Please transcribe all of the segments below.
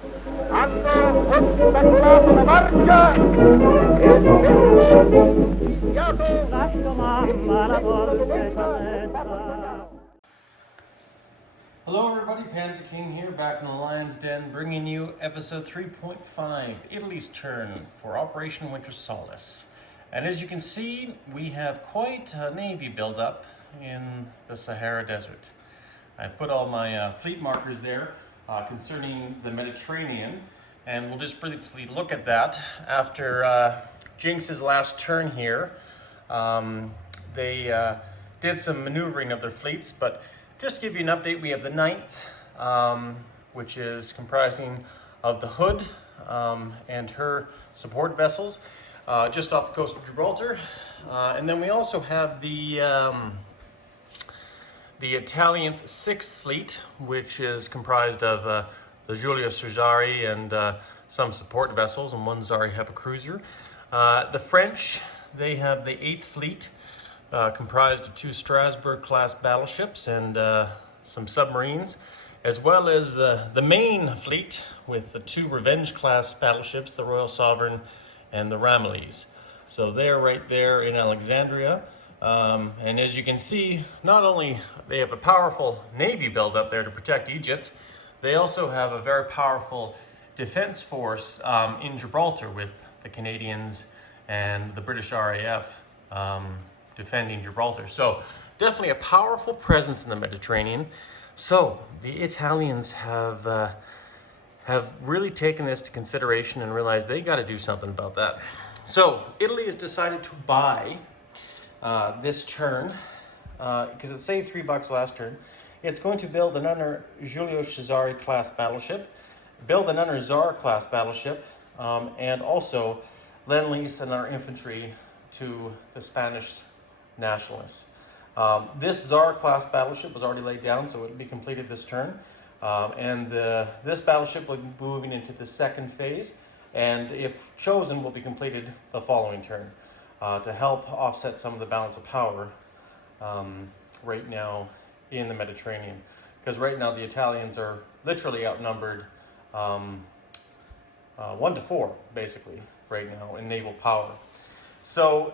Hanno ostacolato la marcia e iniziato. Lascio mamma la Hello everybody, Panzer King here, back in the Lion's Den, bringing you episode 3.5, Italy's turn for Operation Winter Solace. And as you can see, we have quite a navy buildup in the Sahara Desert. I've put all my fleet markers there concerning the Mediterranean, and we'll just briefly look at that after Jinx's last turn here. They did some maneuvering of their fleets, but just to give you an update, we have the 9th, which is comprising of the Hood and her support vessels just off the coast of Gibraltar. And then we also have the Italian 6th Fleet, which is comprised of the Giulio Cesare and some support vessels, and one Zari have a cruiser. The French, they have the 8th Fleet, comprised of 2 Strasbourg-class battleships and some submarines, as well as the main fleet with the 2 Revenge-class battleships, the Royal Sovereign and the Ramillies. So they're right there in Alexandria. And as you can see, not only they have a powerful navy build up there to protect Egypt, they also have a very powerful defense force in Gibraltar with the Canadians and the British RAF defending Gibraltar. So definitely a powerful presence in the Mediterranean. So the Italians have really taken this to consideration and realized they got to do something about that. So Italy has decided to buy this turn because it saved $3 last turn. It's going to build another Giulio Cesare class battleship, build another Czar class battleship, and also lend-lease another infantry to the Spanish nationalists. This Czar class battleship was already laid down, so it will be completed this turn. And this battleship will be moving into the 2nd phase, and if chosen, will be completed the following turn to help offset some of the balance of power right now in the Mediterranean. Because right now the Italians are literally outnumbered 1 to 4, basically, right now in naval power. So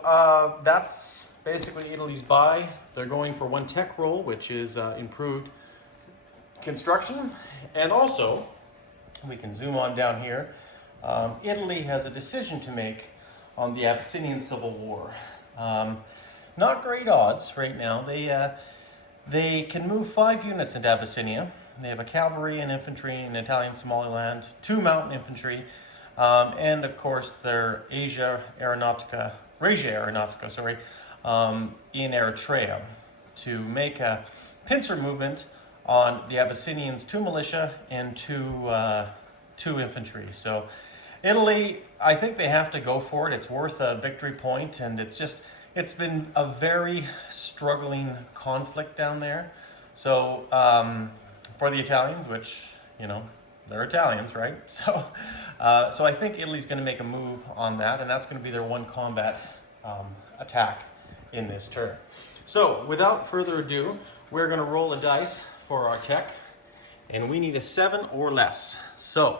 that's basically Italy's buy. They're going for 1 tech roll, which is improved construction. And also, we can zoom on down here, Italy has a decision to make on the Abyssinian Civil War. Not great odds right now. They can move 5 units into Abyssinia. They have a cavalry and infantry in Italian Somaliland, 2 mountain infantry, and of course their Regia Aeronautica, in Eritrea to make a pincer movement on the Abyssinians, 2 militia and 2 infantry. So Italy, I think they have to go for it. It's worth a victory point, and it's been a very struggling conflict down there. So for the Italians, which, you know, they're Italians, right? So I think Italy's going to make a move on that, and that's going to be their 1 combat attack in this turn. So without further ado, we're going to roll a dice for our tech, and we need a 7 or less. So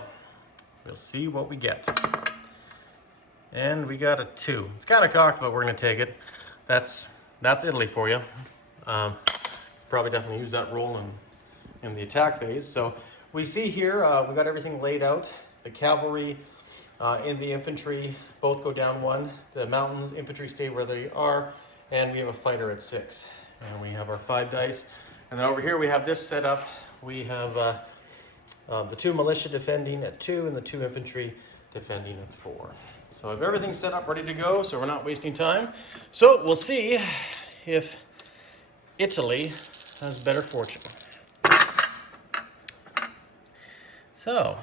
we'll see what we get. And we got a 2. It's kind of cocked, but we're going to take it. That's Italy for you. Probably definitely use that roll in the attack phase. So we see here we got everything laid out. The cavalry and the infantry both go down 1. The mountains infantry stay where they are, and we have a fighter at 6. And we have our 5 dice. And then over here we have this set up. We have the 2 militia defending at 2 and the 2 infantry defending at 4. So I have everything set up, ready to go, so we're not wasting time. So we'll see if Italy has better fortune. So,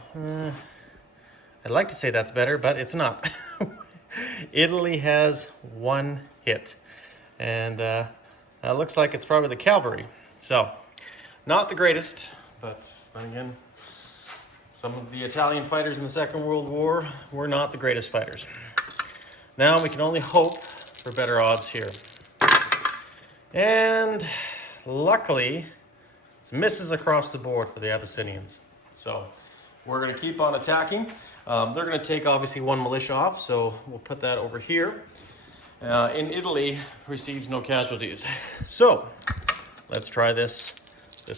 I'd like to say that's better, but it's not. Italy has 1 hit, and it looks like it's probably the cavalry. So, not the greatest, but then again, some of the Italian fighters in the Second World War were not the greatest fighters. Now we can only hope for better odds here. And luckily, it's misses across the board for the Abyssinians. So we're going to keep on attacking. They're going to take obviously one militia off, so we'll put that over here. In Italy, receives no casualties. So let's try this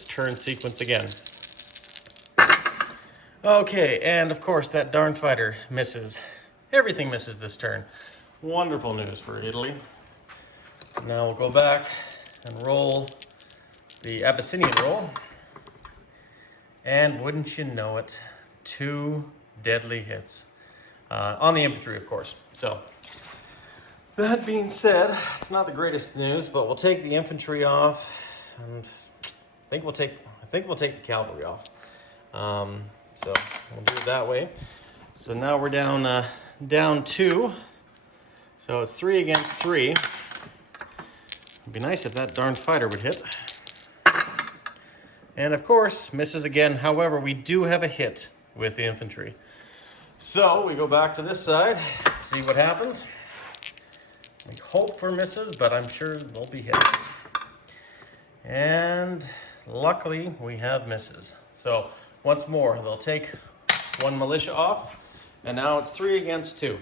turn sequence again. Okay, and of course that darn fighter misses. Everything misses this turn. Wonderful news for Italy. Now we'll go back and roll the Abyssinian roll. And wouldn't you know it, 2 deadly hits. On the infantry, of course. So, that being said, it's not the greatest news, but we'll take the infantry off. And I think we'll take the cavalry off. So we'll do it that way. So now we're down 2. So it's 3 against 3. It'd be nice if that darn fighter would hit. And of course, misses again. However, we do have a hit with the infantry. So we go back to this side, see what happens. We hope for misses, but I'm sure there'll be hits. And luckily, we have misses. So once more, they'll take 1 militia off, and now it's 3 against 2.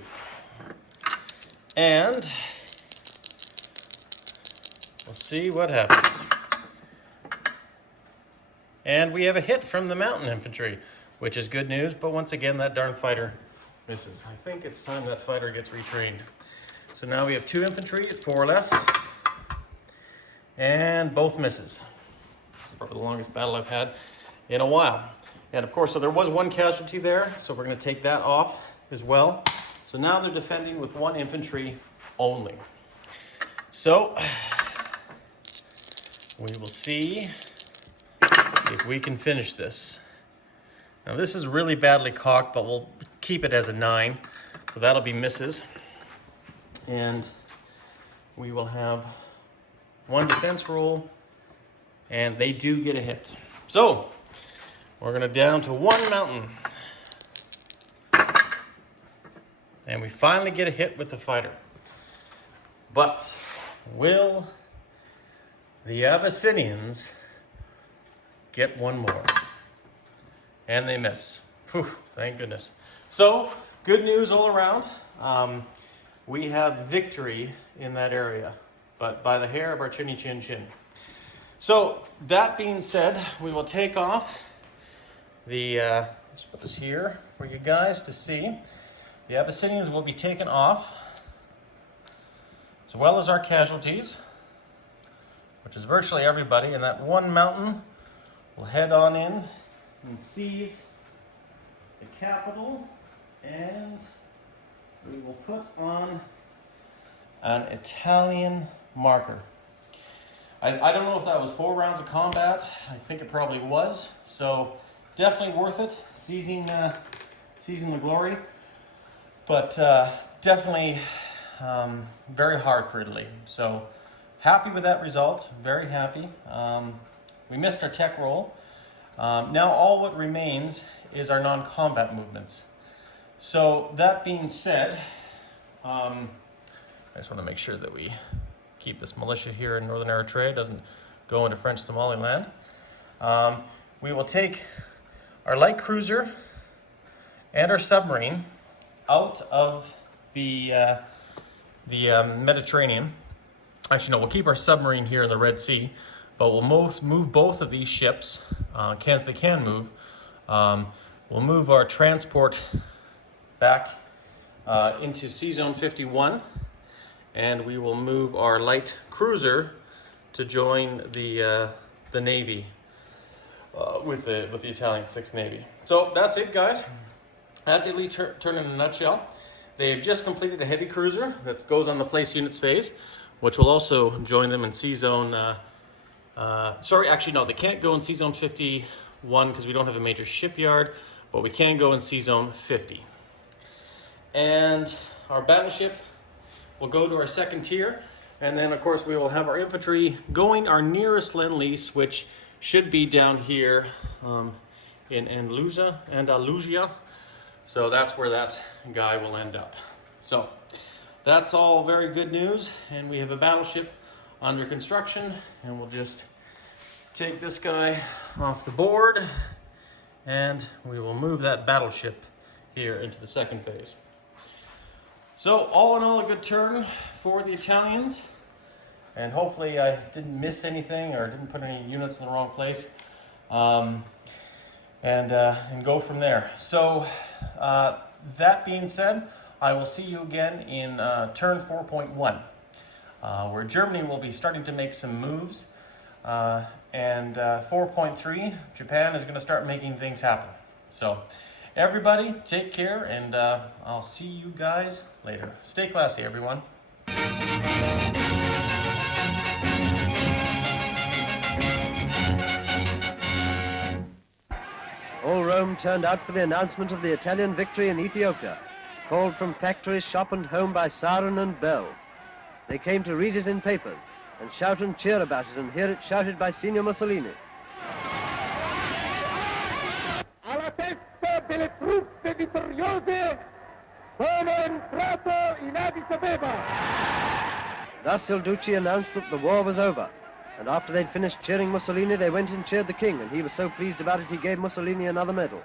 And we'll see what happens. And we have a hit from the mountain infantry, which is good news, but once again, that darn fighter misses. I think it's time that fighter gets retrained. So now we have 2 infantry, 4 less, and both misses. This is probably the longest battle I've had in a while. And of course, so there was 1 casualty there, so we're going to take that off as well. So now they're defending with 1 infantry only. So we will see if we can finish this. Now this is really badly cocked, but we'll keep it as a 9. So that'll be misses. And we will have 1 defense roll, and they do get a hit. So we're going to down to 1 mountain. And we finally get a hit with the fighter. But will the Abyssinians get 1 more? And they miss. Whew, thank goodness. So, good news all around. We have victory in that area, but by the hair of our chinny chin chin. So, that being said, we will take off the, let's put this here for you guys to see. The Abyssinians will be taken off, as well as our casualties, which is virtually everybody, and that 1 mountain will head on in and seize the capital, and we will put on an Italian marker. I don't know if that was 4 rounds of combat. I think it probably was. So definitely worth it, seizing the glory. But definitely very hard for Italy. So happy with that result, very happy. We missed our tech roll. Now all what remains is our non-combat movements. So that being said, I just want to make sure that we keep this militia here in northern Eritrea. It doesn't go into French Somaliland. We will take our light cruiser and our submarine out of the Mediterranean. Actually, no, we'll keep our submarine here in the Red Sea, but we'll move both of these ships, as they can move. We'll move our transport back into Sea Zone 51, and we will move our light cruiser to join the Navy with the Italian 6th Navy. So that's it, guys. That's Italy turn in a nutshell. They've just completed a heavy cruiser that goes on the place units phase, which will also join them in Sea Zone. Sorry, actually, no, they can't go in Sea Zone 51 because we don't have a major shipyard, but we can go in Sea Zone 50. And our battleship will go to our 2nd tier, and then, of course, we will have our infantry going our nearest Lend-Lease, which should be down here in Andalusia. So that's where that guy will end up. So that's all very good news, and we have a battleship under construction, and we'll just take this guy off the board and we will move that battleship here into the second phase. So all in all, a good turn for the Italians, and hopefully I didn't miss anything or didn't put any units in the wrong place, and go from there. So that being said, I will see you again in turn 4.1, where Germany will be starting to make some moves, and 4.3, Japan is going to start making things happen. So everybody, take care, and I'll see you guys later. Stay classy, everyone. All Rome turned out for the announcement of the Italian victory in Ethiopia, called from factory, shop and home by siren and bell. They came to read it in papers, and shout and cheer about it, and hear it shouted by Signor Mussolini. Alla testa delle truppe vittoriose sono entrato in Addis Abeba. Thus Il Duce announced that the war was over, and after they'd finished cheering Mussolini, they went and cheered the king, and he was so pleased about it he gave Mussolini another medal.